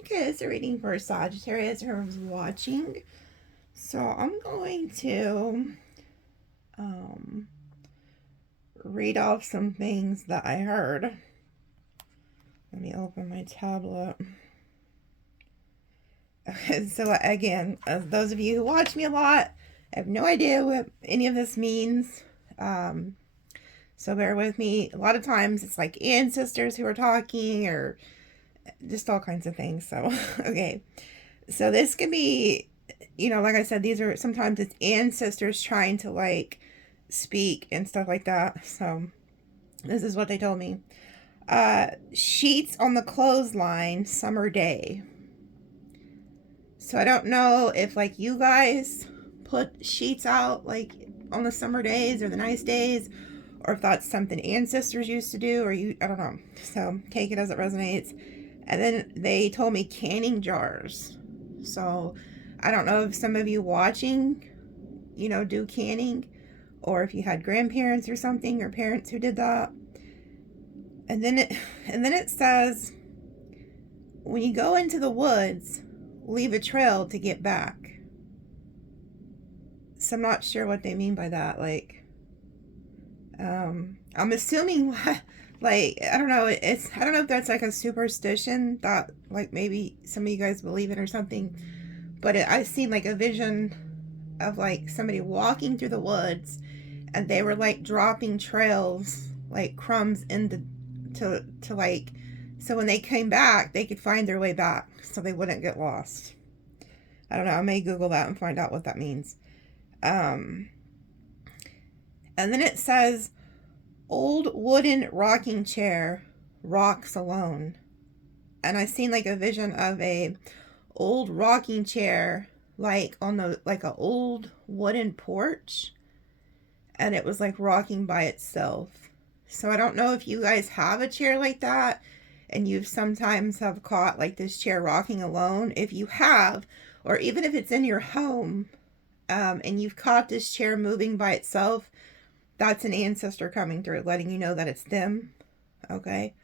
Okay, it's a reading for Sagittarius whoever's watching. So I'm going to read off some things that I heard. Let me open my tablet. Okay, so again, as those of you who watch me a lot, I have no idea what any of this means. So bear with me. A lot of times it's like ancestors who are talking or just all kinds of things. So, okay. So this could be, like I said, these are sometimes it's ancestors trying to like speak and stuff like that. So this is what they told me. Sheets on the clothesline, summer day. So I don't know if like you guys put sheets out like on the summer days or the nice days, or if that's something ancestors used to do, or I don't know. So take it as it resonates. And then they told me canning jars. So I don't know if some of you watching, do canning, or if you had grandparents or something, or parents who did that. And then it says, when you go into the woods, leave a trail to get back. So I'm not sure what they mean by that. Like, I'm assuming like, I don't know. I don't know if that's like a superstition that like maybe some of you guys believe in or something. But I seen like a vision of like somebody walking through the woods, and they were like dropping trails, like crumbs into to like, so when they came back, they could find their way back, so they wouldn't get lost. I don't know. I may Google that and find out what that means. And then it says, old wooden rocking chair rocks alone. And I seen like a vision of a old rocking chair like on the like a old wooden porch, and it was like rocking by itself. So I don't know if you guys have a chair like that and you've sometimes have caught like this chair rocking alone. If you have, or even if it's in your home, and you've caught this chair moving by itself, that's an ancestor coming through, letting you know that it's them. Okay.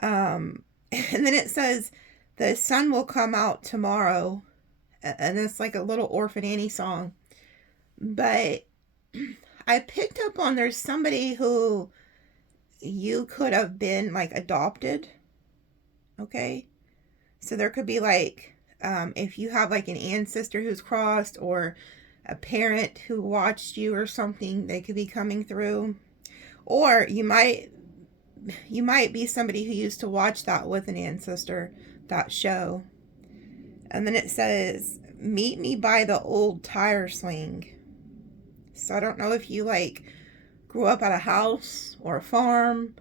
And then it says, the sun will come out tomorrow. And it's like a little Orphan Annie song. But I picked up on there's somebody who you could have been like adopted. Okay. So there could be like, if you have like an ancestor who's crossed, or a parent who watched you or something, they could be coming through. Or you might be somebody who used to watch that with an ancestor, that show. And then it says, meet me by the old tire swing. So I don't know if you like grew up at a house or a farm,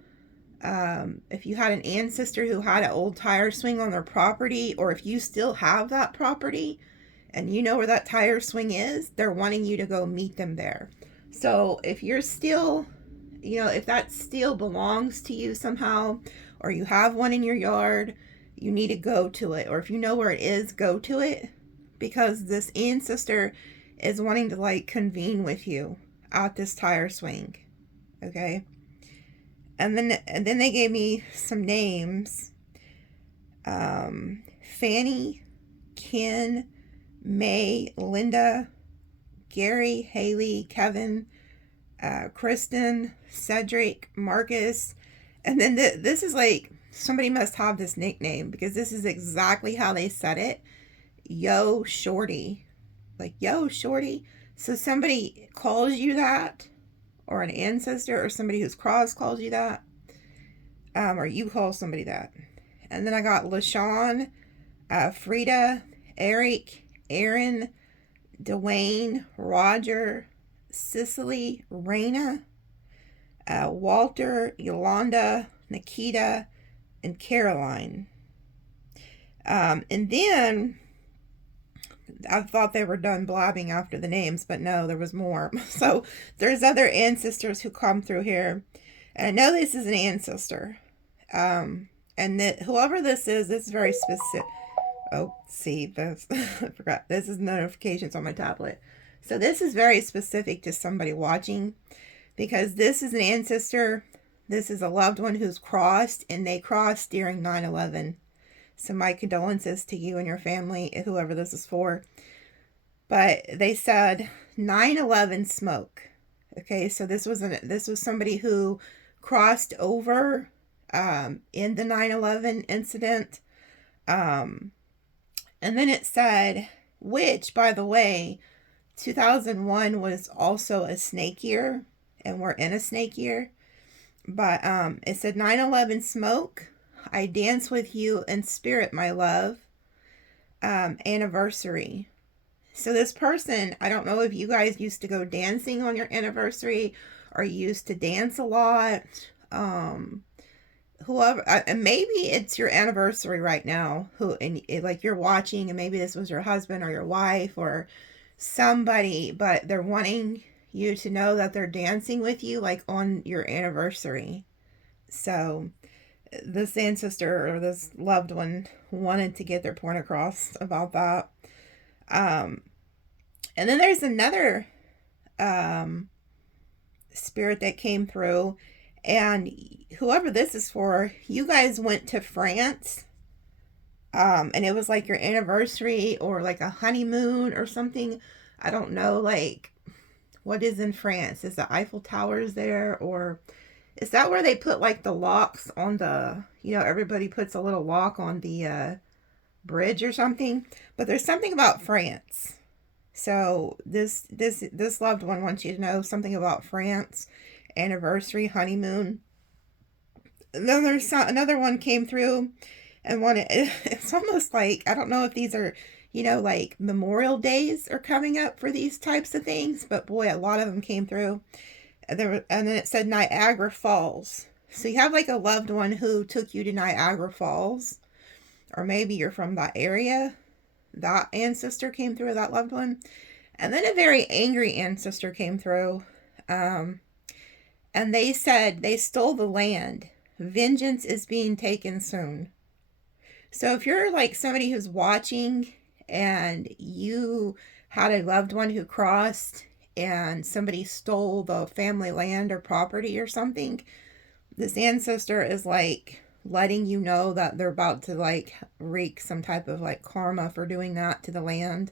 if you had an ancestor who had an old tire swing on their property, or if you still have that property and you know where that tire swing is, they're wanting you to go meet them there. So if you're still, if that still belongs to you somehow, or you have one in your yard, you need to go to it. Or if you know where it is, go to it, because this ancestor is wanting to like convene with you at this tire swing. Okay. And then they gave me some names. Fanny, Ken, May, Linda, Gary, Haley, Kevin, Kristen, Cedric, Marcus. And then this is like, somebody must have this nickname, because this is exactly how they said it. Yo Shorty. Like, yo Shorty. So somebody calls you that, or an ancestor or somebody who's crossed calls you that, or you call somebody that. And then I got LaShawn, Frida, Eric, Aaron, Dwayne, Roger, Cicely, Raina, Walter, Yolanda, Nikita, and Caroline. And then I thought they were done blabbing after the names, but no, there was more. So there's other ancestors who come through here. And I know this is an ancestor. And that whoever this is very specific. Oh, see, this, I forgot. This is notifications on my tablet. So this is very specific to somebody watching, because this is an ancestor. This is a loved one who's crossed, and they crossed during 9/11. So my condolences to you and your family, whoever this is for. But they said 9/11 smoke. Okay, so this was somebody who crossed over in the 9/11 incident. And then it said, which, by the way, 2001 was also a snake year, and we're in a snake year. But it said 9/11 smoke. I dance with you in spirit, my love. Anniversary. So this person, I don't know if you guys used to go dancing on your anniversary or used to dance a lot. Whoever, and maybe it's your anniversary right now, and like you're watching, and maybe this was your husband or your wife or somebody, but they're wanting you to know that they're dancing with you like on your anniversary. So this ancestor or this loved one wanted to get their point across about that. And then there's another spirit that came through, and whoever this is for, you guys went to France, and it was like your anniversary or like a honeymoon or something. I don't know, like, what is in France? Is the Eiffel Towers there, or is that where they put like the locks on the, everybody puts a little lock on the bridge or something? But there's something about France. So this loved one wants you to know something about France, anniversary, honeymoon. And then there's another one came through and wanted, it's almost like, I don't know if these are, like Memorial Days are coming up for these types of things, but boy, a lot of them came through. And then it said Niagara Falls. So you have like a loved one who took you to Niagara Falls, or maybe you're from that area. That ancestor came through, that loved one. And then a very angry ancestor came through. And they said they stole the land. Vengeance is being taken soon. So if you're like somebody who's watching and you had a loved one who crossed and somebody stole the family land or property or something, this ancestor is like letting you know that they're about to like wreak some type of like karma for doing that to the land.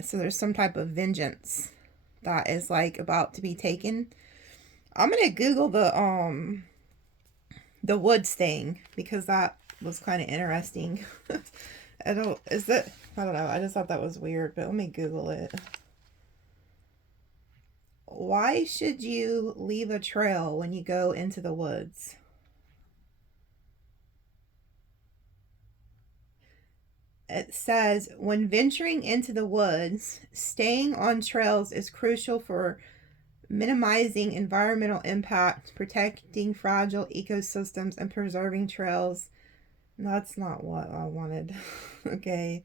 So there's some type of vengeance that is like about to be taken. I'm gonna Google the woods thing because that was kind of interesting. I don't know. I just thought that was weird, but let me Google it. Why should you leave a trail when you go into the woods? It says, when venturing into the woods, staying on trails is crucial for minimizing environmental impact, protecting fragile ecosystems, and preserving trails. That's not what I wanted. Okay,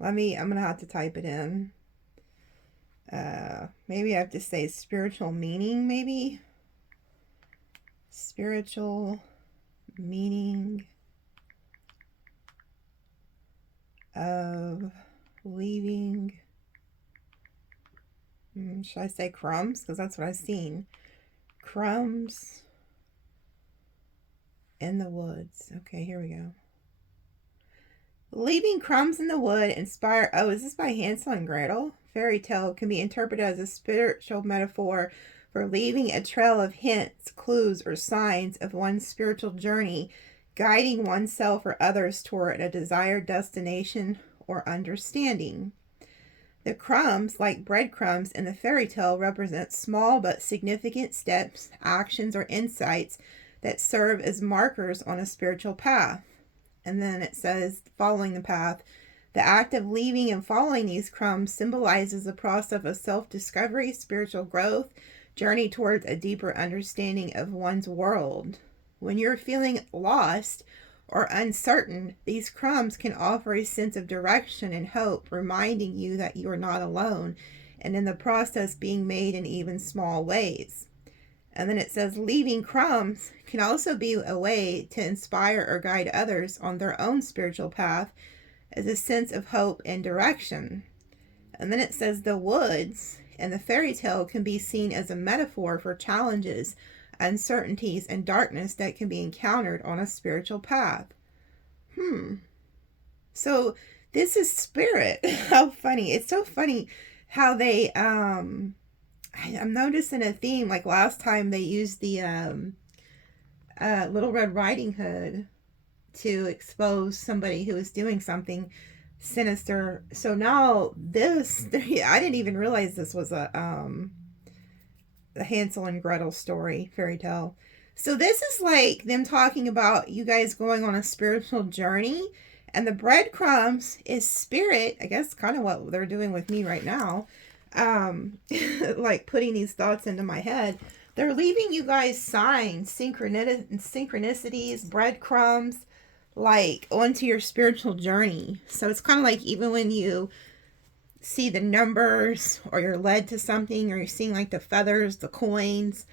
I'm gonna have to type it in. Maybe I have to say spiritual meaning, maybe? Spiritual meaning of leaving. Should I say crumbs? Because that's what I've seen. Crumbs in the woods. Okay, here we go. Leaving crumbs in the wood inspire. Oh, is this by Hansel and Gretel? Fairy tale can be interpreted as a spiritual metaphor for leaving a trail of hints, clues, or signs of one's spiritual journey, guiding oneself or others toward a desired destination or understanding. The crumbs, like breadcrumbs in the fairy tale, represent small but significant steps, actions, or insights that serve as markers on a spiritual path. And then it says, following the path, the act of leaving and following these crumbs symbolizes the process of self-discovery, spiritual growth, journey towards a deeper understanding of one's world. When you're feeling lost or uncertain, these crumbs can offer a sense of direction and hope, reminding you that you are not alone, and in the process being made in even small ways. And then it says, leaving crumbs can also be a way to inspire or guide others on their own spiritual path as a sense of hope and direction. And then it says, the woods and the fairy tale can be seen as a metaphor for challenges, uncertainties, and darkness that can be encountered on a spiritual path. So this is spirit. How funny. It's so funny how they I'm noticing a theme. Like last time they used the Little Red Riding Hood to expose somebody who was doing something sinister. So now this, I didn't even realize this was a Hansel and Gretel story, fairy tale. So this is like them talking about you guys going on a spiritual journey, and the breadcrumbs is spirit. I guess kind of what they're doing with me right now. Like putting these thoughts into my head. They're leaving you guys signs, synchronicities, breadcrumbs, like onto your spiritual journey. So it's kind of like even when you see the numbers or you're led to something, or you're seeing like the feathers, the coins,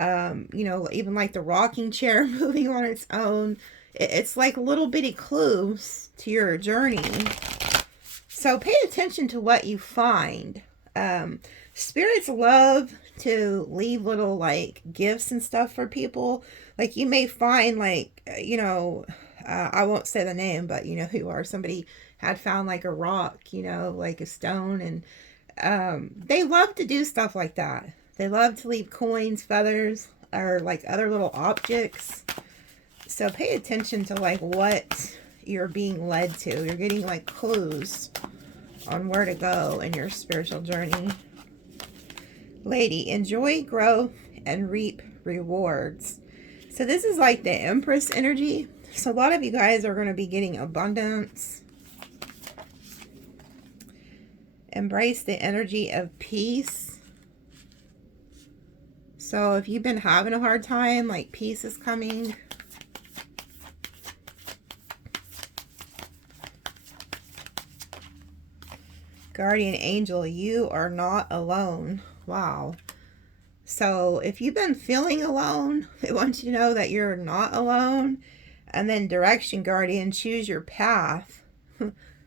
you know, even like the rocking chair moving on its own. It's like little bitty clues to your journey. So pay attention to what you find. Spirits love to leave little like gifts and stuff for people. Like you may find like, you know, I won't say the name, but you know who you are. Somebody had found like a rock, you know, like a stone. And they love to do stuff like that. They love to leave coins, feathers, or like other little objects. So pay attention to like what you're being led to. You're getting like clues on where to go in your spiritual journey. Lady, enjoy growth and reap rewards. So this is like the Empress energy. So a lot of you guys are going to be getting abundance. Embrace the energy of peace. So if you've been having a hard time, like peace is coming. Guardian angel, you are not alone. Wow. So if you've been feeling alone, they want you to know that you're not alone. And then direction guardian, choose your path.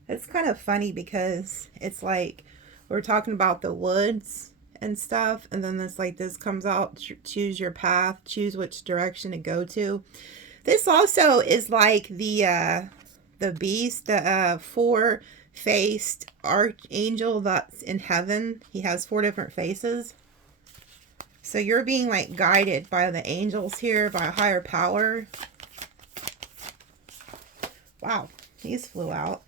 It's kind of funny because it's like we're talking about the woods and stuff, and then this like this comes out, choose your path, choose which direction to go to. This also is like the beast, the four-faced archangel that's in heaven. He has 4 different faces. So you're being like guided by the angels here, by a higher power. Wow, these flew out.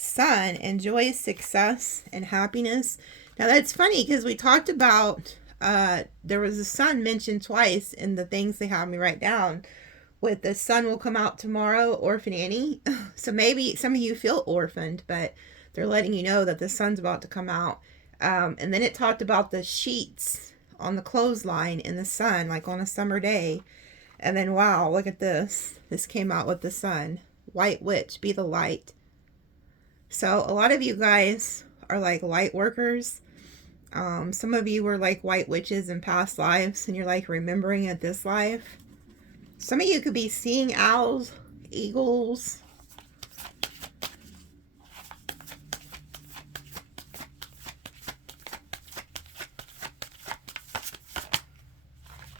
Sun, enjoy success and happiness. Now that's funny because we talked about, there was a sun mentioned twice in the things they have me write down. With the sun will come out tomorrow, Orphan Annie. So maybe some of you feel orphaned, but they're letting you know that the sun's about to come out. And then it talked about the sheets on the clothesline in the sun, like on a summer day. And then, wow, look at this. This came out with the sun. White witch, be the light. So a lot of you guys are like light workers. Some of you were like white witches in past lives, and you're like remembering it this life. Some of you could be seeing owls, eagles.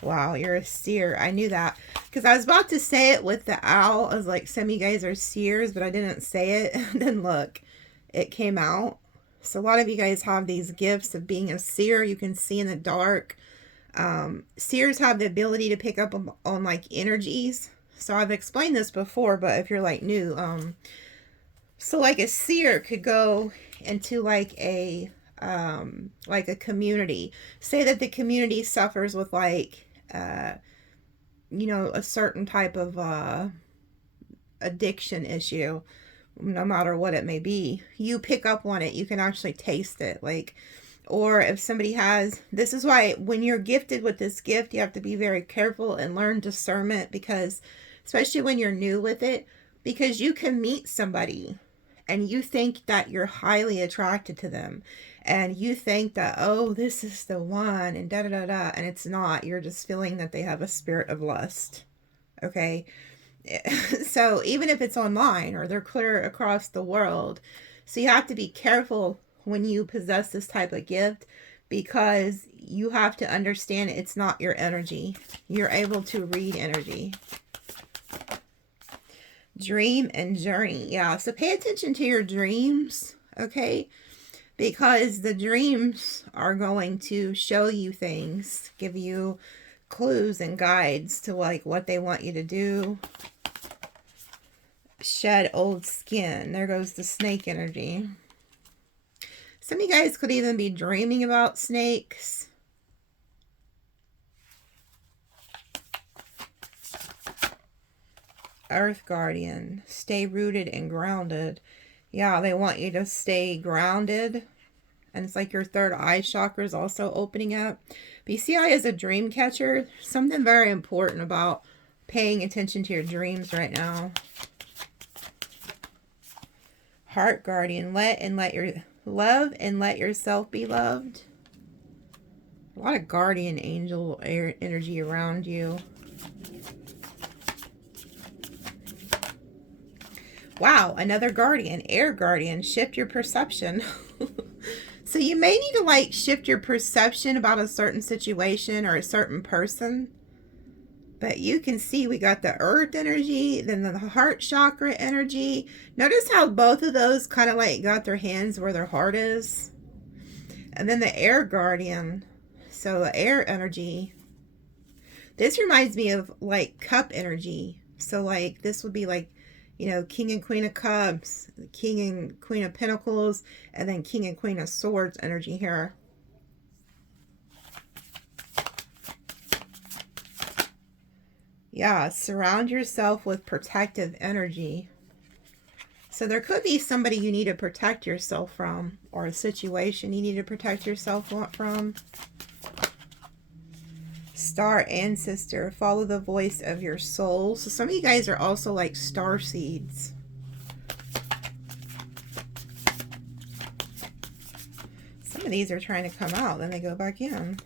Wow, you're a seer. I knew that. Because I was about to say it with the owl. I was like, some of you guys are seers, but I didn't say it. And then look, it came out. So a lot of you guys have these gifts of being a seer. You can see in the dark. Seers have the ability to pick up on like energies. So I've explained this before, but if you're like new, so like a seer could go into like a community. Say that the community suffers with like, you know, a certain type of addiction issue, no matter what it may be. You pick up on it. You can actually taste it. Like, or if somebody has, this is why when you're gifted with this gift, you have to be very careful and learn discernment, because especially when you're new with it, because you can meet somebody and you think that you're highly attracted to them, and you think that, oh, this is the one, and da da da da, and it's not. You're just feeling that they have a spirit of lust. Okay. So even if it's online or they're clear across the world, so you have to be careful when you possess this type of gift, because you have to understand it's not your energy. You're able to read energy. Dream and journey. Yeah, so pay attention to your dreams, okay? Because the dreams are going to show you things, give you clues and guides to like what they want you to do. Shed old skin. There goes the snake energy. Some of you guys could even be dreaming about snakes. Earth Guardian. Stay rooted and grounded. Yeah, they want you to stay grounded. And it's like your third eye chakra is also opening up. BCI is a dream catcher. Something very important about paying attention to your dreams right now. Heart Guardian. Let your love and let yourself be loved. A lot of guardian angel energy around you. Wow, another guardian, air guardian. Shift your perception. So you may need to like shift your perception about a certain situation or a certain person. But you can see we got the earth energy, then the heart chakra energy. Notice how both of those kind of like got their hands where their heart is. And then the air guardian. So the air energy. This reminds me of like cup energy. So like this would be like, you know, King and Queen of Cups, King and Queen of Pentacles, and then King and Queen of Swords energy here. Yeah, surround yourself with protective energy. So there could be somebody you need to protect yourself from, or a situation you need to protect yourself from. Star Ancestor, follow the voice of your soul. So some of you guys are also like star seeds. Some of these are trying to come out, then they go back in.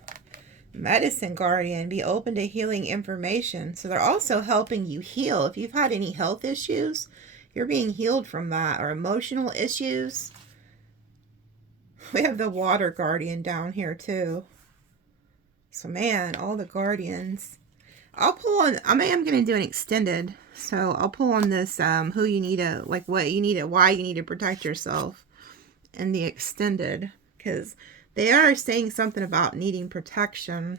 Medicine Guardian, be open to healing information. So they're also helping you heal. If you've had any health issues, you're being healed from that, or emotional issues. We have the Water Guardian down here too. So man, all the guardians. I'll pull on, I am going to do an extended. So I'll pull on this, who you need to, like what you need to, why you need to protect yourself. And the extended. Because they are saying something about needing protection.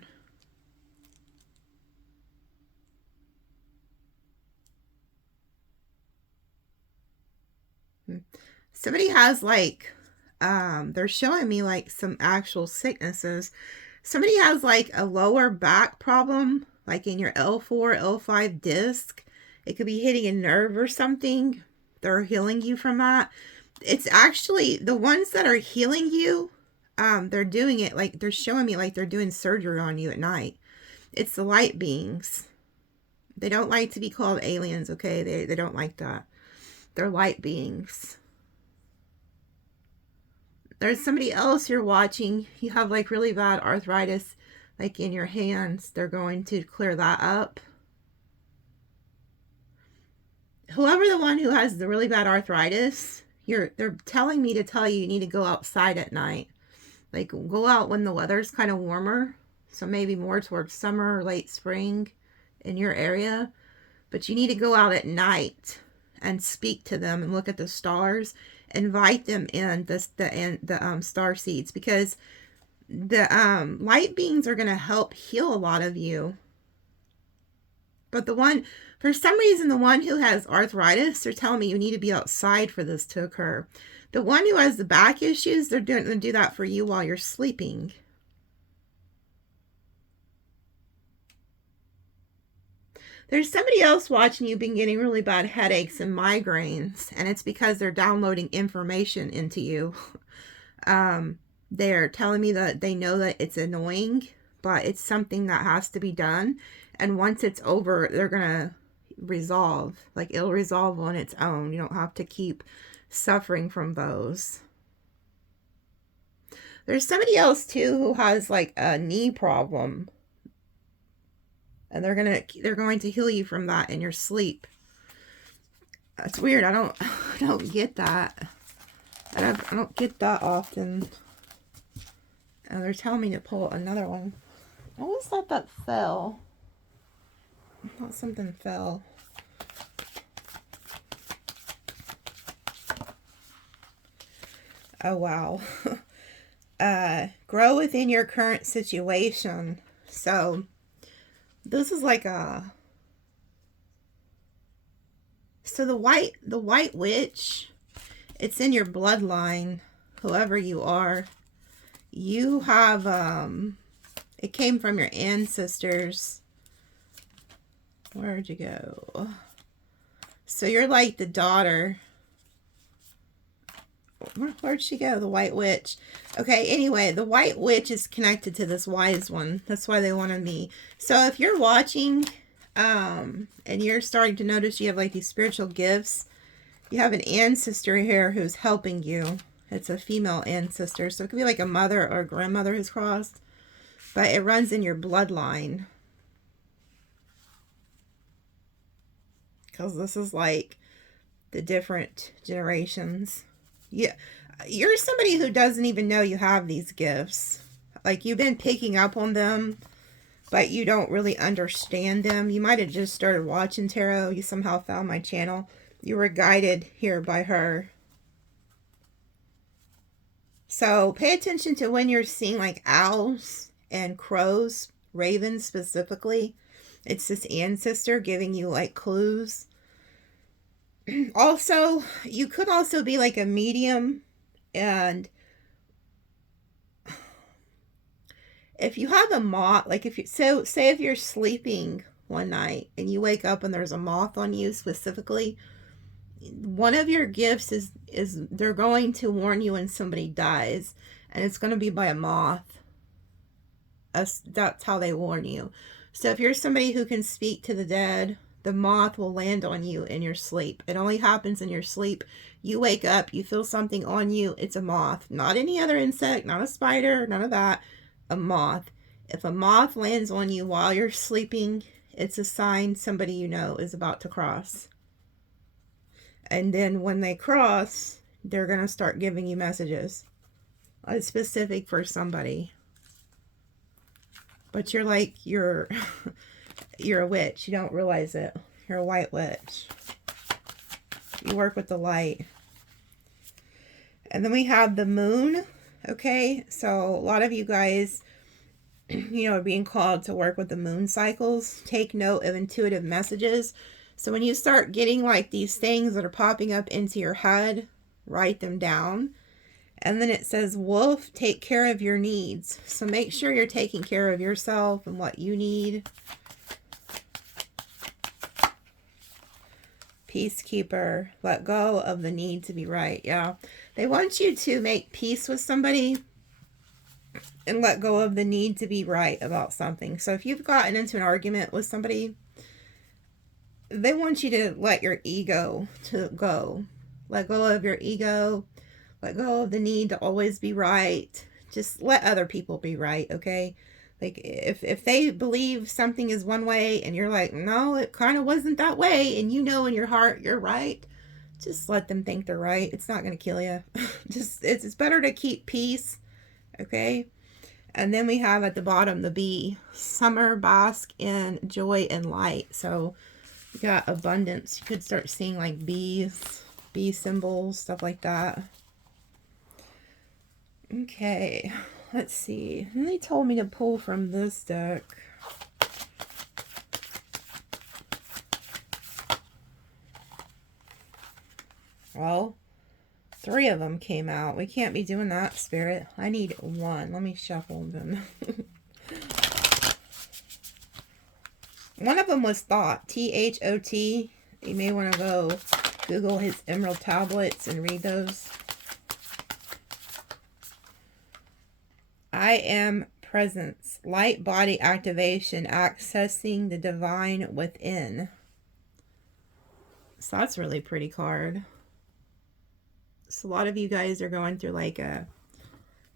Somebody has like, they're showing me like some actual sicknesses. Somebody has like a lower back problem, like in your L4, L5 disc. It could be hitting a nerve or something. They're healing you from that. It's actually the ones that are healing you. They're doing it like they're showing me like they're doing surgery on you at night. It's the light beings. They don't like to be called aliens, okay? They don't like that. They're light beings. There's somebody else you're watching. You have like really bad arthritis like in your hands. They're going to clear that up. Whoever the one who has the really bad arthritis, they're telling me to tell you you need to go outside at night. Like go out when the weather's kind of warmer. So maybe more towards summer or late spring in your area. But you need to go out at night and speak to them and look at the stars. Invite them in the star seeds, because the light beings are going to help heal a lot of you. But the one, for some reason, the one who has arthritis, they're telling me you need to be outside for this to occur. The one who has the back issues, they're going to do that for you while you're sleeping. There's somebody else watching you been getting really bad headaches and migraines, and it's because they're downloading information into you. They're telling me that they know that it's annoying, but it's something that has to be done. And once it's over, they're going to resolve. Like it'll resolve on its own. You don't have to keep suffering from those. There's somebody else too who has like a knee problem. And they're going to heal you from that in your sleep. That's weird. I don't get that. I don't get that often. And they're telling me to pull another one. What was that fell? I thought something fell. Oh, wow. Grow within your current situation. So this is like so the white witch, it's in your bloodline, whoever you are. You have, it came from your ancestors. Where'd you go? So you're like the daughter. Where'd she go? The white witch. Okay, anyway, the white witch is connected to this wise one. That's why they wanted me. So if you're watching, and you're starting to notice you have like these spiritual gifts, you have an ancestor here who's helping you. It's a female ancestor. So it could be like a mother or a grandmother who's crossed. But it runs in your bloodline. Because this is like the different generations. Yeah, you're somebody who doesn't even know you have these gifts. Like, you've been picking up on them, but you don't really understand them. You might have just started watching tarot. You somehow found my channel. You were guided here by her. So pay attention to when you're seeing like owls and crows, ravens specifically. It's this ancestor giving you like clues. Also, you could also be like a medium, and if you have a moth, like if you, so say if you're sleeping one night and you wake up and there's a moth on you specifically, one of your gifts is they're going to warn you when somebody dies, and it's going to be by a moth. That's how they warn you. So if you're somebody who can speak to the dead, the moth will land on you in your sleep. It only happens in your sleep. You wake up, you feel something on you, it's a moth. Not any other insect, not a spider, none of that. A moth. If a moth lands on you while you're sleeping, it's a sign somebody you know is about to cross. And then when they cross, they're going to start giving you messages. It's specific for somebody. But you're like, you're a witch. You don't realize it. You're a white witch. You work with the light. And then we have the moon. Okay, so a lot of you guys, you know, are being called to work with the moon cycles. Take note of intuitive messages. So when you start getting like these things that are popping up into your head, write them down. And then it says, wolf, take care of your needs. So make sure you're taking care of yourself and what you need. Peacekeeper, let go of the need to be right. Yeah. They want you to make peace with somebody and let go of the need to be right about something. So if you've gotten into an argument with somebody, they want you to let your ego to go. Let go of your ego. Let go of the need to always be right. Just let other people be right, okay? Like, if they believe something is one way and you're like, no, it kind of wasn't that way, and you know in your heart you're right, just let them think they're right. It's not going to kill you. Just, it's better to keep peace, okay? And then we have at the bottom the bee. Summer, bask in joy and light. So you got abundance. You could start seeing like bees, bee symbols, stuff like that. Okay, let's see. And they told me to pull from this deck. Well, 3 of them came out. We can't be doing that, Spirit. I need 1. Let me shuffle them. One of them was Thought. T-H-O-T. You may want to go Google his emerald tablets and read those. I am presence. Light body activation. Accessing the divine within. So that's a really pretty card. So a lot of you guys are going through like a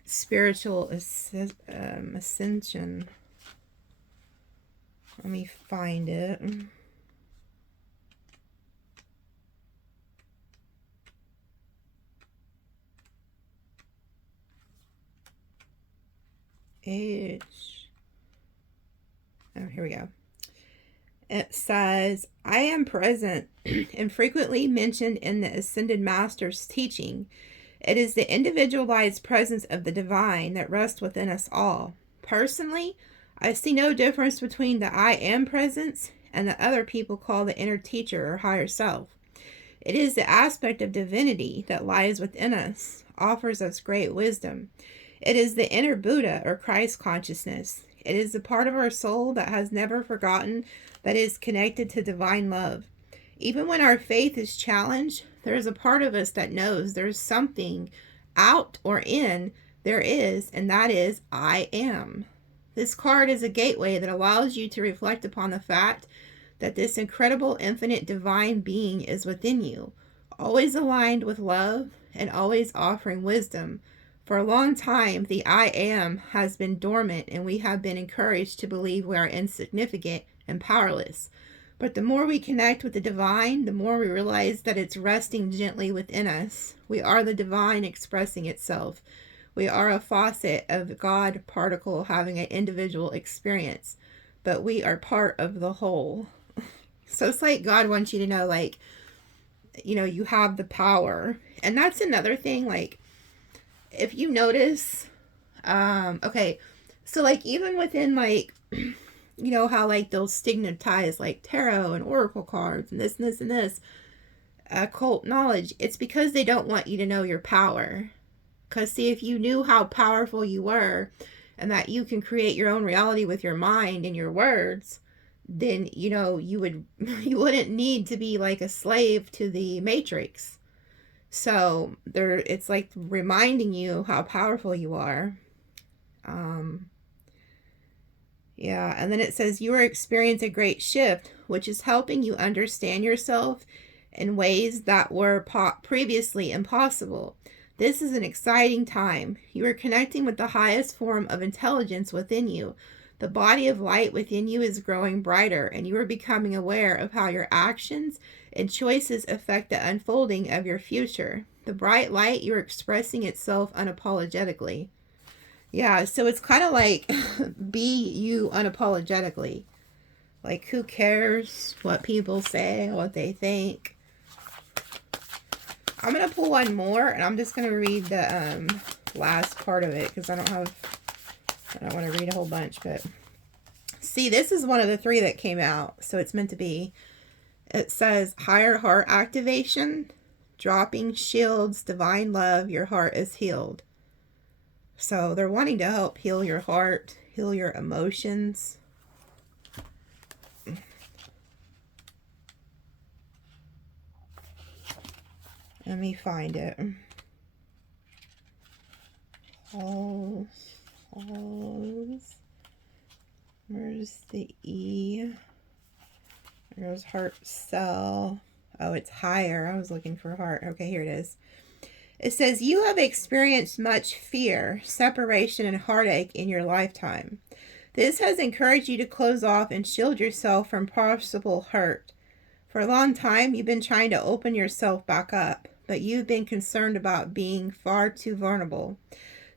spiritual ascension. Let me find it. Oh, here we go. It says, I am present and frequently mentioned in the Ascended Master's teaching. It is the individualized presence of the divine that rests within us all. Personally, I see no difference between the I am presence and the other people call the inner teacher or higher self. It is the aspect of divinity that lies within us, offers us great wisdom. It is the inner Buddha or Christ consciousness. It is the part of our soul that has never forgotten that is connected to divine love. Even when our faith is challenged, there is a part of us that knows there's something out or in there is, and that is I am. This card is a gateway that allows you to reflect upon the fact that this incredible infinite divine being is within you, always aligned with love and always offering wisdom. For a long time, the I am has been dormant, and we have been encouraged to believe we are insignificant and powerless. But the more we connect with the divine, the more we realize that it's resting gently within us. We are the divine expressing itself. We are a facet of God particle having an individual experience, but we are part of the whole. So it's like God wants you to know, like, you know, you have the power. And that's another thing, like, if you notice, okay, so like even within like, you know how like they'll stigmatize like tarot and oracle cards and this and this and this, occult knowledge, it's because they don't want you to know your power. Because see, if you knew how powerful you were and that you can create your own reality with your mind and your words, then, you know, you wouldn't need to be like a slave to the matrix. So there, it's like reminding you how powerful you are. Yeah, and then it says you are experiencing a great shift, which is helping you understand yourself in ways that were previously impossible. This is an exciting time. You are connecting with the highest form of intelligence within you. The body of light within you is growing brighter, and you are becoming aware of how your actions and choices affect the unfolding of your future. The bright light, you're expressing itself unapologetically. Yeah, so it's kind of like be you unapologetically. Like, who cares what people say, what they think? I'm going to pull one more, and I'm just going to read the last part of it, because I don't want to read a whole bunch, but see, this is one of the 3 that came out, so it's meant to be. It says higher heart activation, dropping shields, divine love, your heart is healed. So they're wanting to help heal your heart, heal your emotions. Let me find it. Where's the E? There's heart cell. Oh, it's higher. I was looking for heart. Okay, here it is. It says, you have experienced much fear, separation, and heartache in your lifetime. This has encouraged you to close off and shield yourself from possible hurt. For a long time, you've been trying to open yourself back up, but you've been concerned about being far too vulnerable.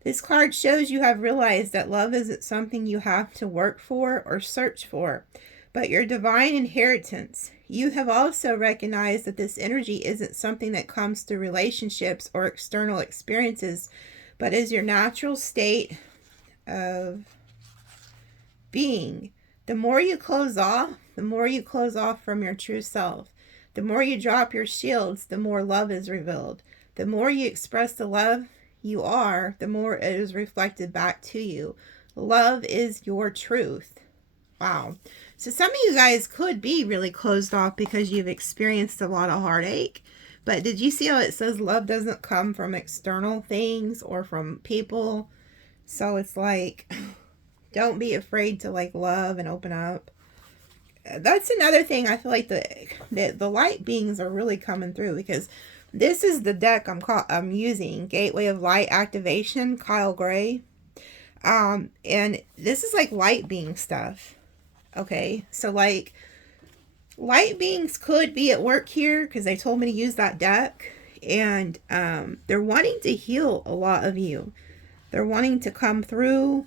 This card shows you have realized that love isn't something you have to work for or search for, but your divine inheritance. You have also recognized that this energy isn't something that comes through relationships or external experiences, but is your natural state of being. The more you close off from your true self. The more you drop your shields, the more love is revealed. The more you express the love you are, the more it is reflected back to you. Love is your truth. Wow. So some of you guys could be really closed off because you've experienced a lot of heartache. But did you see how it says love doesn't come from external things or from people? So it's like, don't be afraid to like love and open up. That's another thing. I feel like the light beings are really coming through, because this is the deck I'm using, Gateway of Light Activation, Kyle Gray. And this is like light being stuff. Okay, so like light beings could be at work here because they told me to use that deck, and they're wanting to heal a lot of you. They're wanting to come through,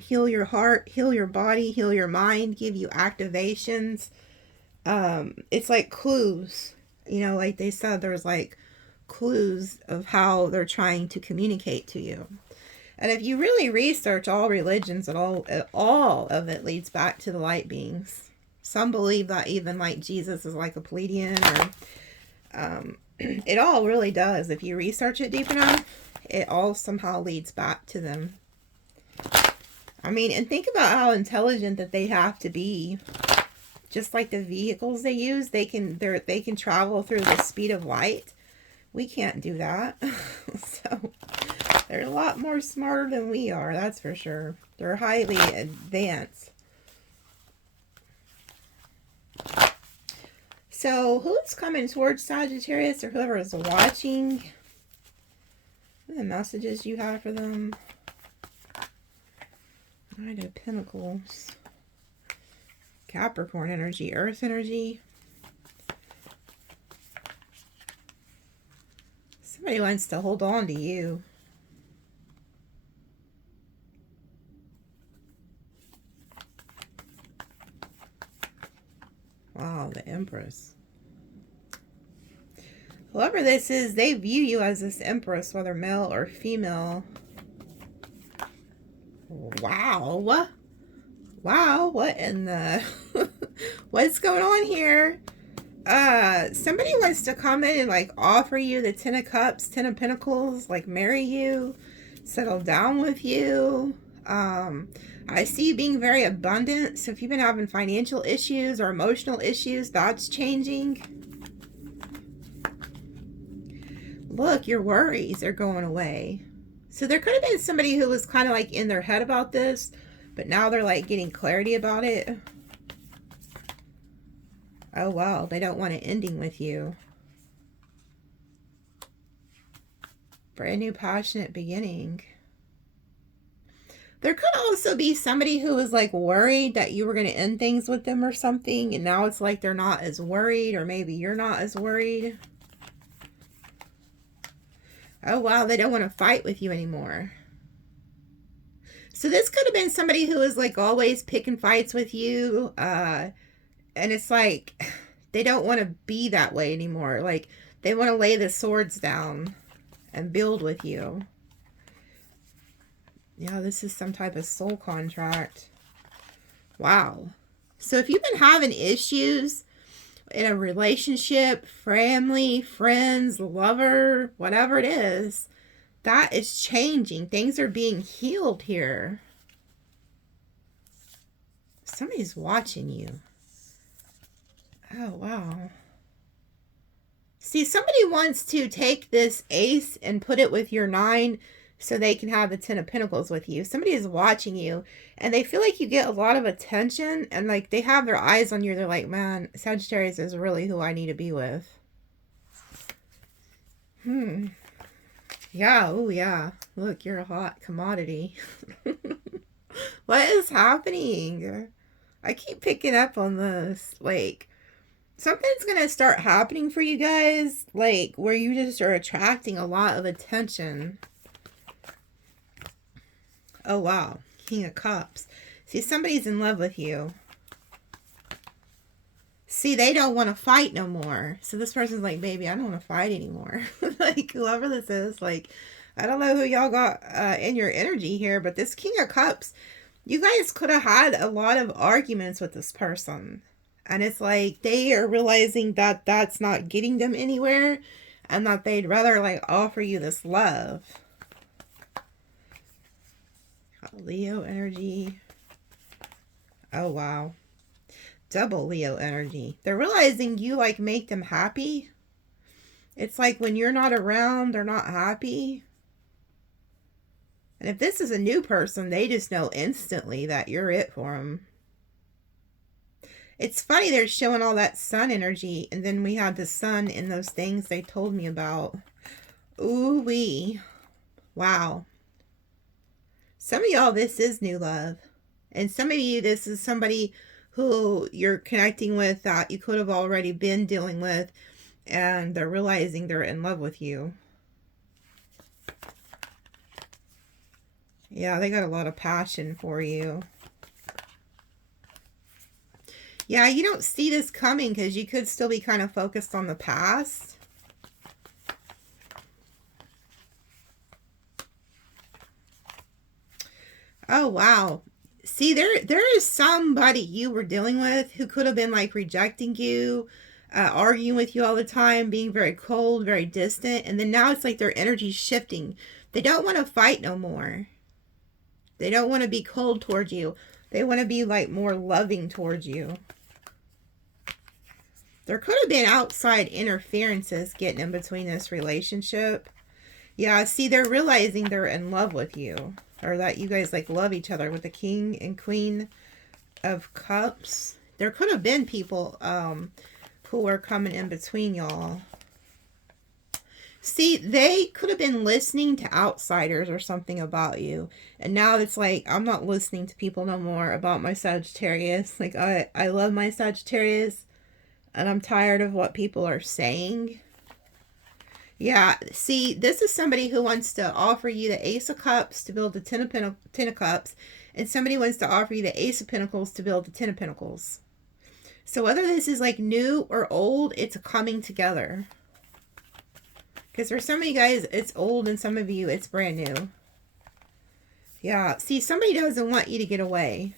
heal your heart, heal your body, heal your mind, give you activations. It's like clues, you know, like they said, there's like clues of how they're trying to communicate to you. And if you really research all religions, all of it leads back to the light beings. Some believe that even like Jesus is like a Pleiadian, or it all really does. If you research it deep enough, it all somehow leads back to them. I mean, and think about how intelligent that they have to be. Just like the vehicles they use, they can travel through the speed of light. We can't do that. So they're a lot more smarter than we are, that's for sure. They're highly advanced. So who's coming towards Sagittarius, or whoever is watching? What are the messages you have for them? Knight of Pentacles. Capricorn energy, Earth energy. Somebody wants to hold on to you. Wow, the Empress. Whoever this is, they view you as this Empress, whether male or female. Wow. Wow, what in the... What's going on here? Somebody wants to come in and like offer you the 10 of Cups, 10 of Pentacles, like marry you, settle down with you. I see you being very abundant. So if you've been having financial issues or emotional issues, that's changing. Look, your worries are going away. So there could have been somebody who was kind of like in their head about this, but now they're like getting clarity about it. Oh, wow. They don't want an ending with you. Brand new passionate beginning. There could also be somebody who was like worried that you were going to end things with them or something. And now it's like they're not as worried, or maybe you're not as worried. Oh, wow. They don't want to fight with you anymore. So this could have been somebody who was like always picking fights with you. And it's like they don't want to be that way anymore. Like they want to lay the swords down and build with you. Yeah, this is some type of soul contract. Wow. So if you've been having issues in a relationship, family, friends, lover, whatever it is, that is changing. Things are being healed here. Somebody's watching you. Oh, wow. See, somebody wants to take this ace and put it with your 9 so they can have the 10 of Pentacles with you. Somebody is watching you and they feel like you get a lot of attention, and like they have their eyes on you. They're like, man, Sagittarius is really who I need to be with. Yeah, oh yeah. Look, you're a hot commodity. What is happening? I keep picking up on this. Like, something's going to start happening for you guys, like, where you just are attracting a lot of attention. Oh, wow. King of Cups. See, somebody's in love with you. See, they don't want to fight no more. So this person's like, baby, I don't want to fight anymore. Like, whoever this is, like, I don't know who y'all got in your energy here, but this King of Cups, you guys could have had a lot of arguments with this person. And it's like they are realizing that that's not getting them anywhere, and that they'd rather like offer you this love. Leo energy. Oh, wow. Double Leo energy. They're realizing you like make them happy. It's like when you're not around, they're not happy. And if this is a new person, they just know instantly that you're it for them. It's funny they're showing all that sun energy, and then we had the sun in those things they told me about. Ooh wee. Wow. Some of y'all, this is new love. And some of you, this is somebody who you're connecting with that you could have already been dealing with, and they're realizing they're in love with you. Yeah, they got a lot of passion for you. Yeah, you don't see this coming because you could still be kind of focused on the past. Oh, wow. See, there is somebody you were dealing with who could have been like rejecting you, arguing with you all the time, being very cold, very distant, and then now it's like their energy's shifting. They don't want to fight no more. They don't want to be cold towards you. They want to be like more loving towards you. There could have been outside interferences getting in between this relationship. Yeah, see, they're realizing they're in love with you. Or that you guys like love each other with the King and Queen of Cups. There could have been people who were coming in between y'all. See, they could have been listening to outsiders or something about you. And now it's like, I'm not listening to people no more about my Sagittarius. Like, I love my Sagittarius. And I'm tired of what people are saying. Yeah, see, this is somebody who wants to offer you the Ace of Cups to build the Ten of Cups. And somebody wants to offer you the Ace of Pentacles to build the Ten of Pentacles. So whether this is like new or old, it's coming together. Because for some of you guys, it's old, and some of you, it's brand new. Yeah, see, somebody doesn't want you to get away.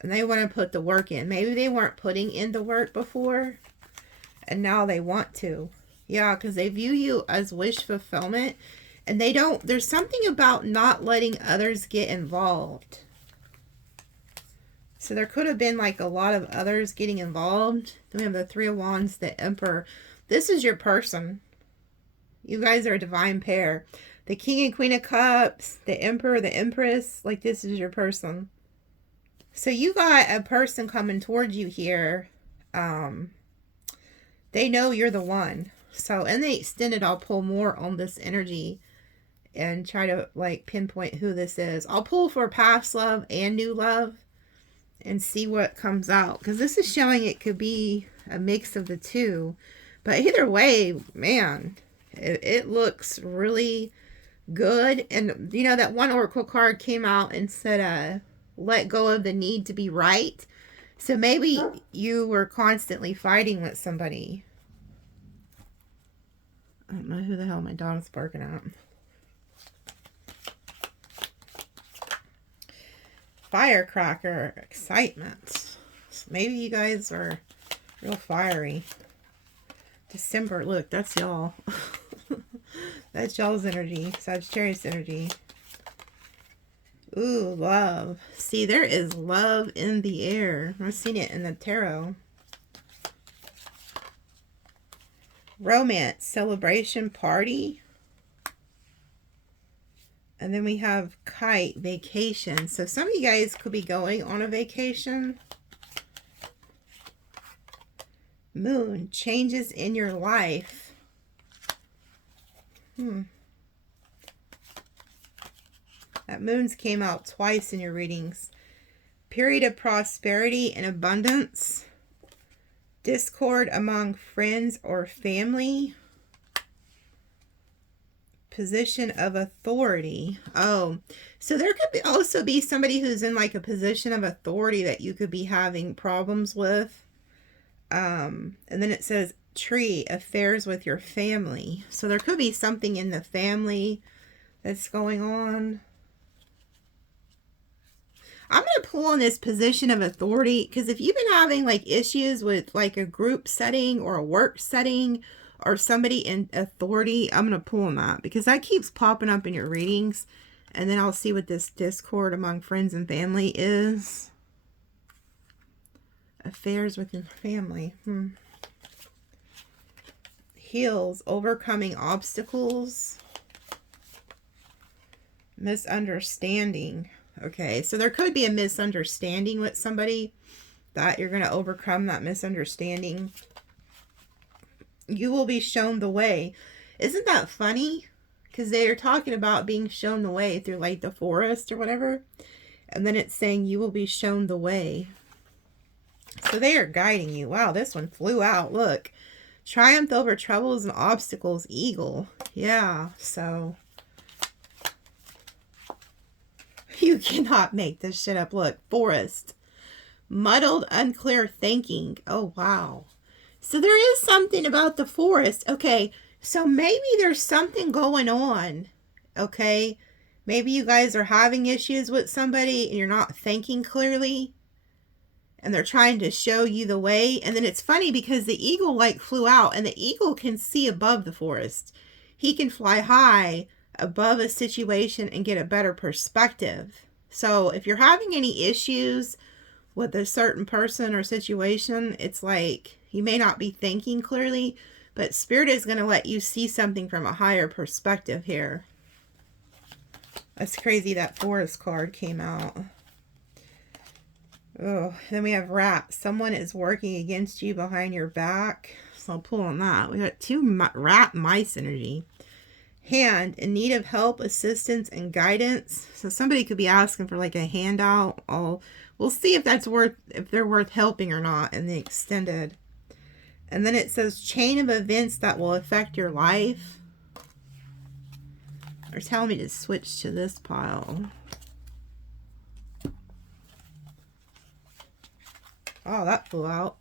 And they want to put the work in. Maybe they weren't putting in the work before, and now they want to. Yeah, because they view you as wish fulfillment. And they don't, there's something about not letting others get involved. So there could have been like a lot of others getting involved. Then we have the Three of Wands, the Emperor. This is your person. You guys are a divine pair. The King and Queen of Cups, the Emperor, the Empress. Like, this is your person. So you got a person coming towards you here. They know you're the one. So in the extended, I'll pull more on this energy and try to like pinpoint who this is. I'll pull for past love and new love and see what comes out. Because this is showing it could be a mix of the two. But either way, man, it looks really good. And you know, that one oracle card came out and said, let go of the need to be right. So maybe you were constantly fighting with somebody. I don't know who the hell my dog's barking at. Firecracker, excitement. So maybe you guys are real fiery. December, look, that's y'all. That's y'all's energy, Sagittarius energy. Ooh, love. See, there is love in the air. I've seen it in the tarot. Romance, celebration, party. And then we have kite, vacation. So some of you guys could be going on a vacation. Moon, changes in your life. That moon's came out twice in your readings. Period of prosperity and abundance. Discord among friends or family. Position of authority. Oh, so there could also be somebody who's in like a position of authority that you could be having problems with. And then it says tree, affairs with your family. So there could be something in the family that's going on. I'm going to pull on this position of authority because if you've been having like issues with like a group setting or a work setting or somebody in authority, I'm going to pull on that because that keeps popping up in your readings. And then I'll see what this discord among friends and family is. Affairs with your family. Heals, overcoming obstacles. Misunderstanding. Okay, so there could be a misunderstanding with somebody that you're going to overcome that misunderstanding. You will be shown the way. Isn't that funny? Because they are talking about being shown the way through like the forest or whatever. And then it's saying you will be shown the way. So they are guiding you. Wow, this one flew out. Look. Triumph over troubles and obstacles. Eagle. Yeah, so you cannot make this shit up. Look, forest. Muddled, unclear thinking. Oh, wow. So there is something about the forest. Okay, so maybe there's something going on. Okay, Maybe you guys are having issues with somebody and you're not thinking clearly. And they're trying to show you the way. And then it's funny because the eagle like flew out, and the eagle can see above the forest. He can fly high above a situation and get a better perspective. So if you're having any issues with a certain person or situation, it's like you may not be thinking clearly, but Spirit is going to let you see something from a higher perspective here. That's crazy that forest card came out. Oh, then we have rat. Someone is working against you behind your back. So I'll pull on that. We got two rat mice energy. Hand, in need of help, assistance, and guidance. So somebody could be asking for like a handout. We'll see if they're worth helping or not in the extended. And then it says chain of events that will affect your life. They're telling me to switch to this pile. Oh, that flew out.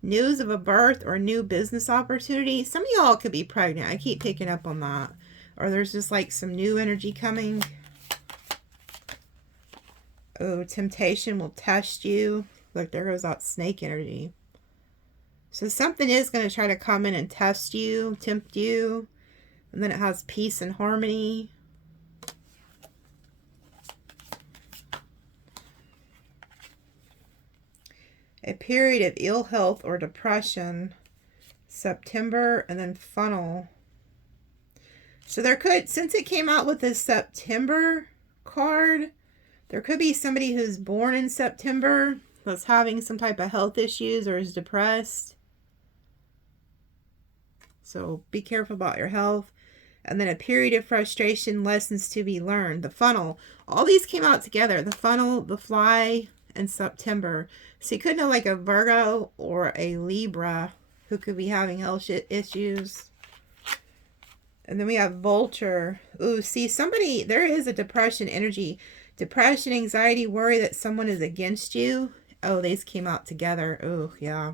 News of a birth or new business opportunity. Some of y'all could be pregnant. I keep picking up on that. Or there's just like some new energy coming. Oh, temptation will test you. Look, there goes that snake energy. So something is going to try to come in and test you, tempt you. And then it has peace and harmony. A period of ill health or depression. September, and then funnel. So there could, since it came out with this September card, there could be somebody who's born in September that's having some type of health issues or is depressed. So be careful about your health. And then a period of frustration, lessons to be learned. The funnel. All these came out together. The funnel, the fly, and September. So you could know like a Virgo or a Libra who could be having health issues. And then we have vulture. Ooh, see, somebody, there is a depression energy. Depression, anxiety, worry that someone is against you. Oh, these came out together. Oh, yeah.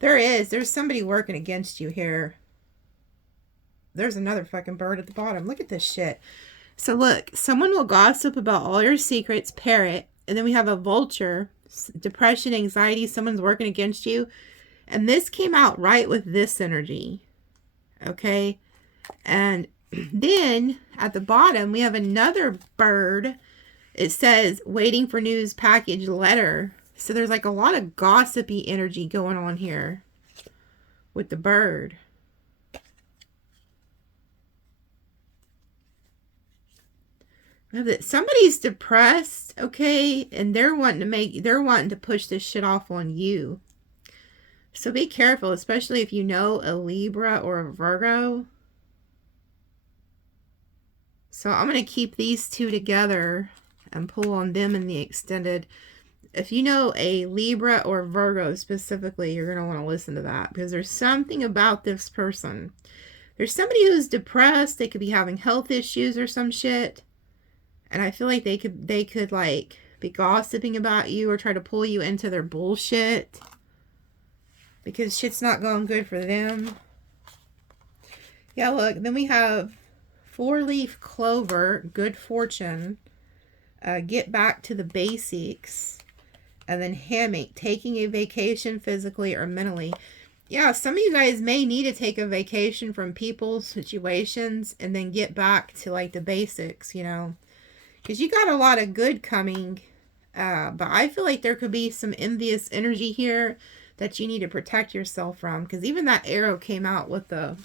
There's somebody working against you here. There's another fucking bird at the bottom. Look at this shit. So look, someone will gossip about all your secrets, parrot. And then we have a vulture, depression, anxiety, someone's working against you. And this came out right with this energy. Okay. And then at the bottom, we have another bird. It says waiting for news package letter. So there's like a lot of gossipy energy going on here with the bird. That somebody's depressed, okay, and they're wanting to push this shit off on you. So be careful, especially if you know a Libra or a Virgo. So I'm going to keep these two together and pull on them in the extended. If you know a Libra or Virgo specifically, you're going to want to listen to that because there's something about this person. There's somebody who's depressed. They could be having health issues or some shit. And I feel like they could like be gossiping about you or try to pull you into their bullshit because shit's not going good for them. Yeah, look, then we have 4-leaf clover, good fortune, get back to the basics, and then hammock, taking a vacation physically or mentally. Yeah, some of you guys may need to take a vacation from people, situations, and then get back to like the basics, you know. Because you got a lot of good coming. But I feel like there could be some envious energy here that you need to protect yourself from. Because even that arrow came out with the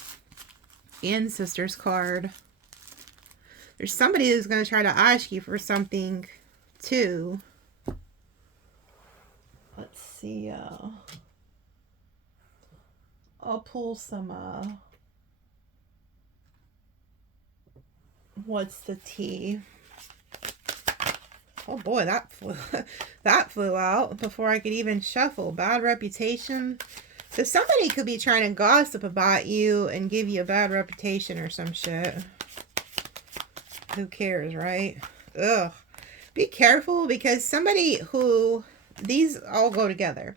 Ancestors card. There's somebody who's going to try to ask you for something too. Let's see. I'll pull some. What's the tea? Oh boy, that flew out before I could even shuffle. Bad reputation. So somebody could be trying to gossip about you and give you a bad reputation or some shit. Who cares, right? Ugh. Be careful because somebody who, these all go together.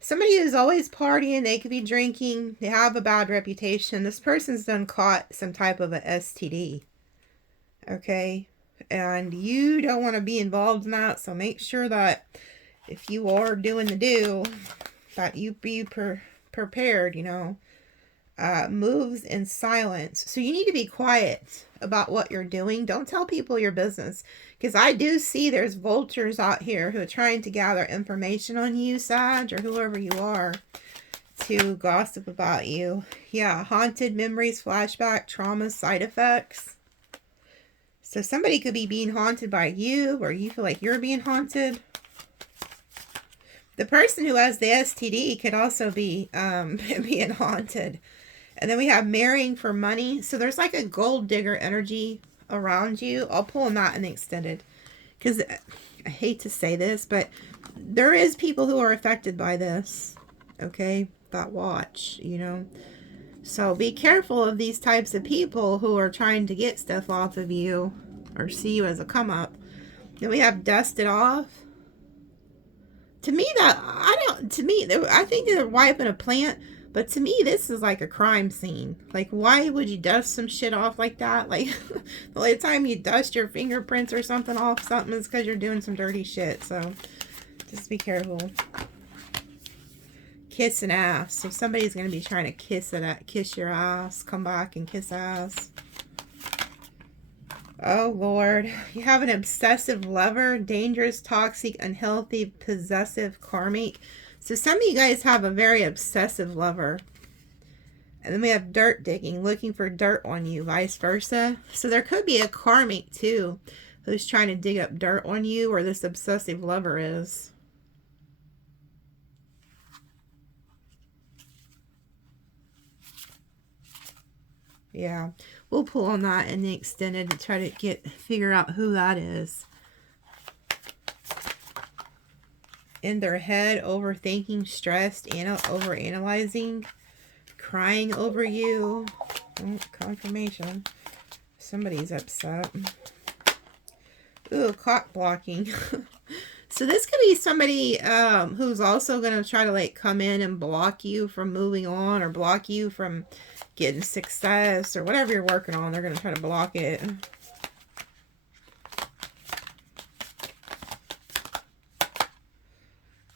Somebody who's always partying, they could be drinking, they have a bad reputation. This person's done caught some type of a STD. Okay? and you don't want to be involved in that. So make sure that if you are doing the do, that you be prepared, you know. Moves in silence. So you need to be quiet about what you're doing. Don't tell people your business. Because I do see there's vultures out here who are trying to gather information on you, Sag, or whoever you are, to gossip about you. Yeah, haunted memories, flashback, trauma, side effects. So somebody could be being haunted by you, or you feel like you're being haunted. The person who has the STD could also be being haunted. And then we have marrying for money. So there's like a gold digger energy around you. I'll pull on that in the extended. Because I hate to say this, but there is people who are affected by this. Okay? That watch, you know. So be careful of these types of people who are trying to get stuff off of you. Or see you as a come up. Then we have dusted off. To me, I think they're wiping a plant. But to me, this is like a crime scene. Like, why would you dust some shit off like that? Like, the only time you dust your fingerprints or something off something is because you're doing some dirty shit. So, just be careful. Kiss an ass. So, somebody's going to be trying to kiss your ass. Come back and kiss ass. Oh, Lord. You have an obsessive lover. Dangerous, toxic, unhealthy, possessive, karmic. So some of you guys have a very obsessive lover. And then we have dirt digging, looking for dirt on you, vice versa. So there could be a karmic too, who's trying to dig up dirt on you, or this obsessive lover is. Yeah, we'll pull on that in the extended to try to figure out who that is. In their head, overthinking, stressed, overanalyzing, crying over you. Oh, confirmation. Somebody's upset. Ooh, cock blocking. So this could be somebody who's also going to try to like come in and block you from moving on, or block you from getting success, or whatever you're working on. They're going to try to block it.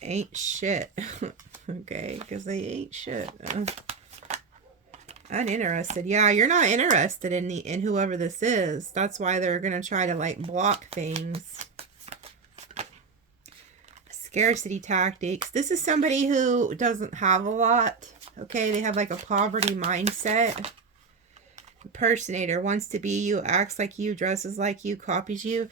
Ain't shit. Okay, because they ain't shit. Uninterested. Yeah, you're not interested in whoever this is. That's why they're gonna try to like block things. Scarcity tactics. This is somebody who doesn't have a lot. Okay, they have like a poverty mindset. Impersonator. Wants to be you, acts like you, dresses like you, copies you.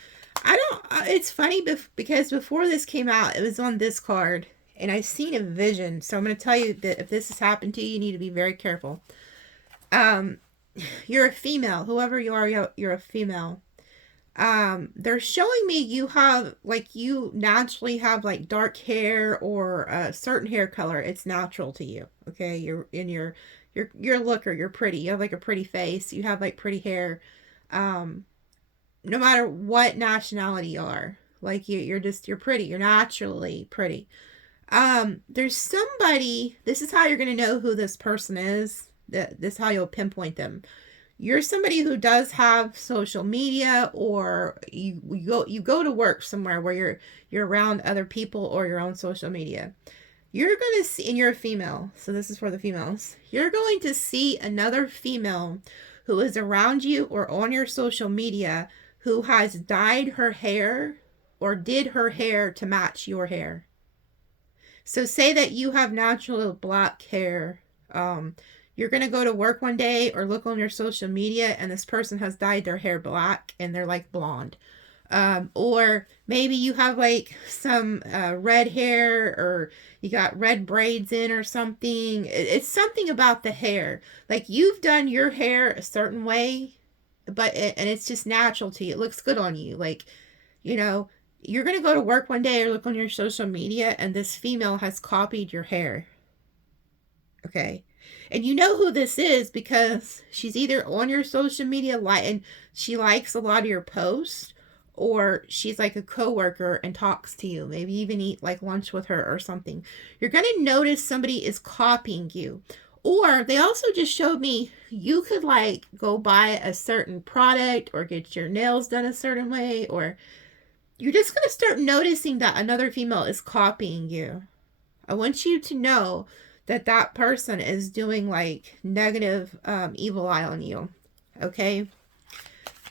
It's funny because before this came out, it was on this card, and I've seen a vision. So I'm going to tell you that if this has happened to you, you need to be very careful. You're a female. Whoever you are, you're a female. They're showing me you naturally have like dark hair or a certain hair color. It's natural to you. Okay, you're a looker. You're pretty. You have like a pretty face. You have like pretty hair. No matter what nationality you are, like you're pretty. You're naturally pretty. There's somebody, this is how you're going to know who this person is. This is how you'll pinpoint them. You're somebody who does have social media, or you go to work somewhere where you're around other people, or your own social media. You're going to see, and you're a female, so this is for the females. You're going to see another female who is around you or on your social media who has dyed her hair or did her hair to match your hair. So say that you have natural black hair. You're going to go to work one day or look on your social media, and this person has dyed their hair black and they're like blonde. Or maybe you have like some red hair, or you got red braids in or something. It's something about the hair. Like you've done your hair a certain way, and it's just natural to you. It looks good on you. Like, you know, you're going to go to work one day or look on your social media, and this female has copied your hair. Okay. And you know who this is because she's either on your social media and she likes a lot of your posts, or she's like a coworker and talks to you. Maybe even eat like lunch with her or something. You're going to notice somebody is copying you. Or they also just showed me you could like go buy a certain product or get your nails done a certain way, or you're just going to start noticing that another female is copying you. I want you to know that that person is doing like negative evil eye on you. Okay?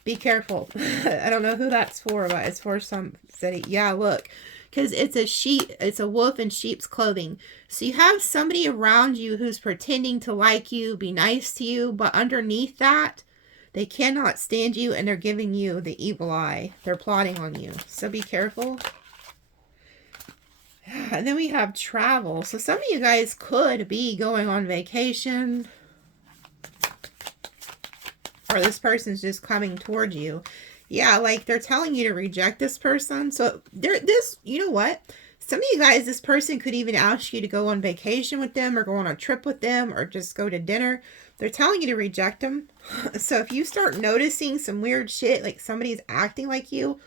Be careful. I don't know who that's for, but it's for somebody. Yeah, look. Because it's a wolf in sheep's clothing. So you have somebody around you who's pretending to like you, be nice to you, but underneath that, they cannot stand you and they're giving you the evil eye. They're plotting on you. So be careful. And then we have travel. So some of you guys could be going on vacation. Or this person's just coming towards you. Yeah, like they're telling you to reject this person. So you know what? Some of you guys, this person could even ask you to go on vacation with them or go on a trip with them or just go to dinner. They're telling you to reject them. So if you start noticing some weird shit, like somebody's acting like you,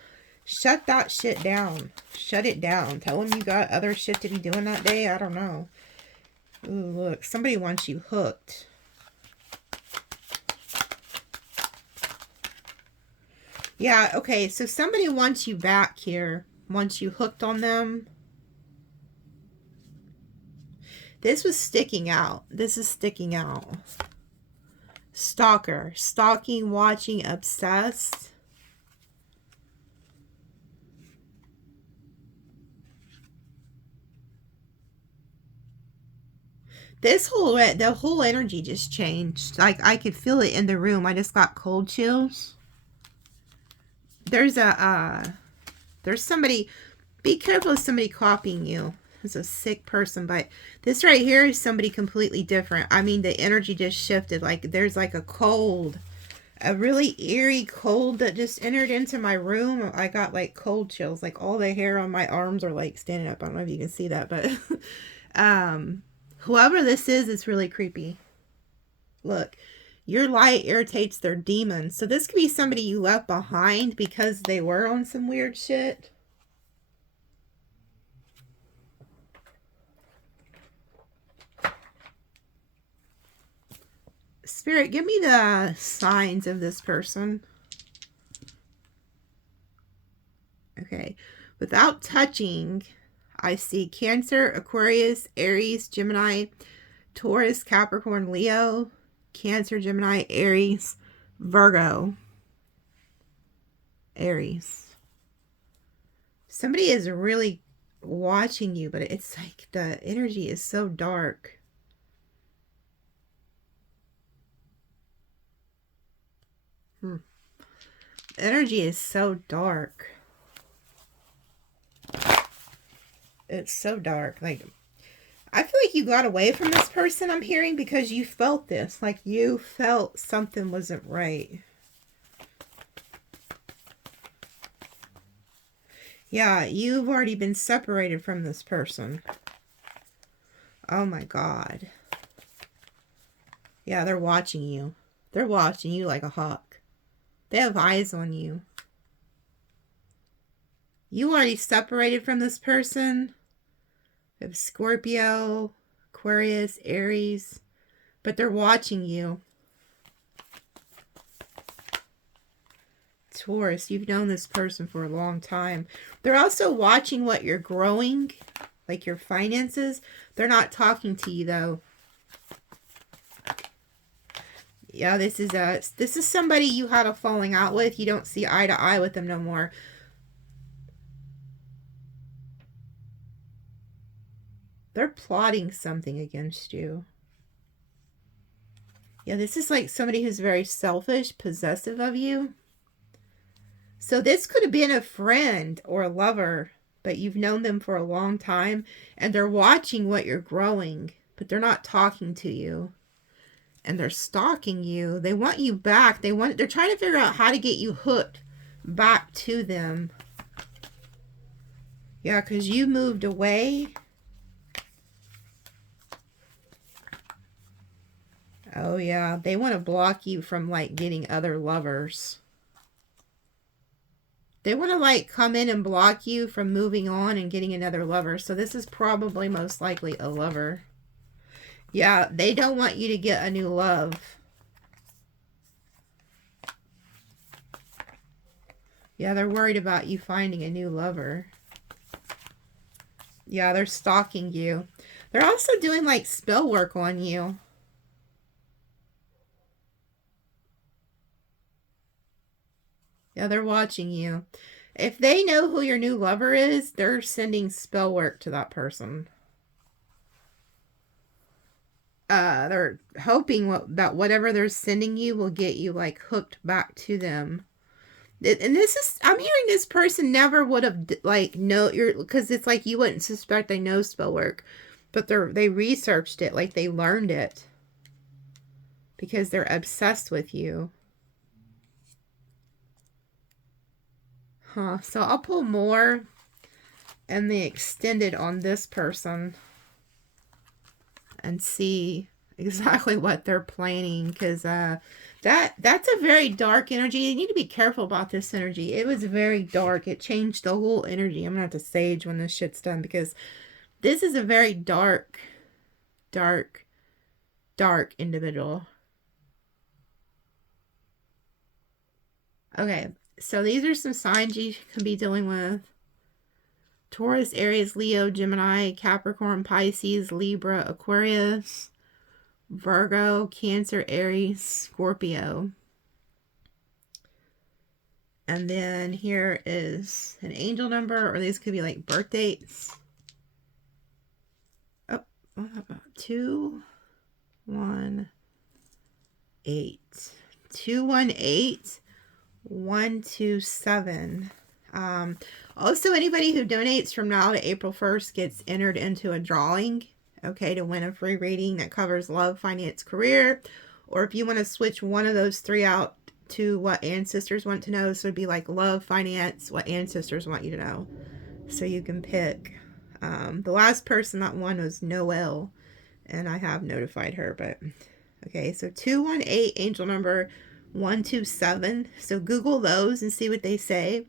shut that shit down. Shut it down. Tell them you got other shit to be doing that day. I don't know. Ooh, look, somebody wants you hooked. Yeah, okay, so somebody wants you back here. Wants you hooked on them. This was sticking out. This is sticking out. Stalker. Stalking, watching, obsessed. The whole energy just changed. Like, I could feel it in the room. I just got cold chills. There's somebody, be careful of somebody copying you. It's a sick person, but this right here is somebody completely different. I mean, the energy just shifted. Like, there's like a really eerie cold that just entered into my room. I got like cold chills. Like, all the hair on my arms are like standing up. I don't know if you can see that, but whoever this is, it's really creepy. Look. Your light irritates their demons. So this could be somebody you left behind because they were on some weird shit. Spirit, give me the signs of this person. Okay. Without touching, I see Cancer, Aquarius, Aries, Gemini, Taurus, Capricorn, Leo, Cancer, Gemini, Aries, Virgo, Aries. Somebody is really watching you, but it's like the energy is so dark. Energy is so dark. It's so dark. Like, I feel like you got away from this person, I'm hearing, because you felt this. Like, you felt something wasn't right. Yeah, you've already been separated from this person. Oh my God. Yeah, they're watching you. They're watching you like a hawk. They have eyes on you. You already separated from this person. Of Scorpio, Aquarius, Aries, but they're watching you. Taurus, you've known this person for a long time. They're also watching what you're growing, like your finances. They're not talking to you though. Yeah, this is somebody you had a falling out with. You don't see eye to eye with them no more. They're plotting something against you. Yeah, this is like somebody who's very selfish, possessive of you. So this could have been a friend or a lover, but you've known them for a long time, and they're watching what you're growing, but they're not talking to you. And they're stalking you. They want you back. They're trying to figure out how to get you hooked back to them. Yeah, because you moved away. Oh, yeah. They want to block you from, like, getting other lovers. They want to, like, come in and block you from moving on and getting another lover. So this is probably most likely a lover. Yeah, they don't want you to get a new love. Yeah, they're worried about you finding a new lover. Yeah, they're stalking you. They're also doing like spell work on you. Yeah, they're watching you. If they know who your new lover is, they're sending spell work to that person. They're hoping that whatever they're sending you will get you like hooked back to them. And this is, I'm hearing this person never would have like know you're, because it's like you wouldn't suspect they know spell work, but they researched it, like they learned it because they're obsessed with you. Huh. So I'll pull more and the extended on this person and see exactly what they're planning, because that's a very dark energy. You need to be careful about this energy. It was very dark. It changed the whole energy. I'm gonna have to sage when this shit's done, because this is a very dark individual. Okay, so these are some signs you can be dealing with: Taurus, Aries, Leo, Gemini, Capricorn, Pisces, Libra, Aquarius, Virgo, Cancer, Aries, Scorpio. And then here is an angel number, or these could be like birth dates. Oh, 2, 1, 8. 218 127. Also, anybody who donates from now to April 1st gets entered into a drawing, okay, to win a free reading that covers love, finance, career. Or if you want to switch one of those three out to what ancestors want to know, so it'd be like love, finance, what ancestors want you to know. So you can pick. The last person that won was Noelle, and I have notified her, but okay, so 218, angel number 127. So Google those and see what they say.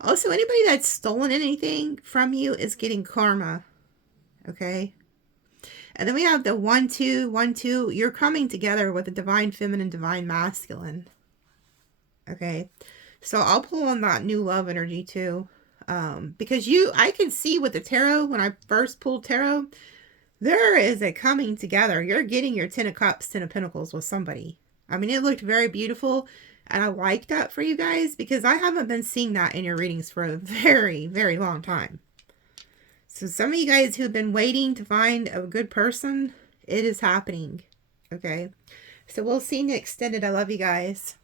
Also, anybody that's stolen anything from you is getting karma. Okay. And then we have the 1212. You're coming together with a divine feminine, divine masculine. Okay. So I'll pull on that new love energy too. Because I can see with the tarot, when I first pulled tarot, there is a coming together. You're getting your 10 of Cups, 10 of Pentacles with somebody. I mean, it looked very beautiful, and I like that for you guys, because I haven't been seeing that in your readings for a very, very long time. So some of you guys who have been waiting to find a good person, it is happening. Okay? So we'll see you extended. I love you guys.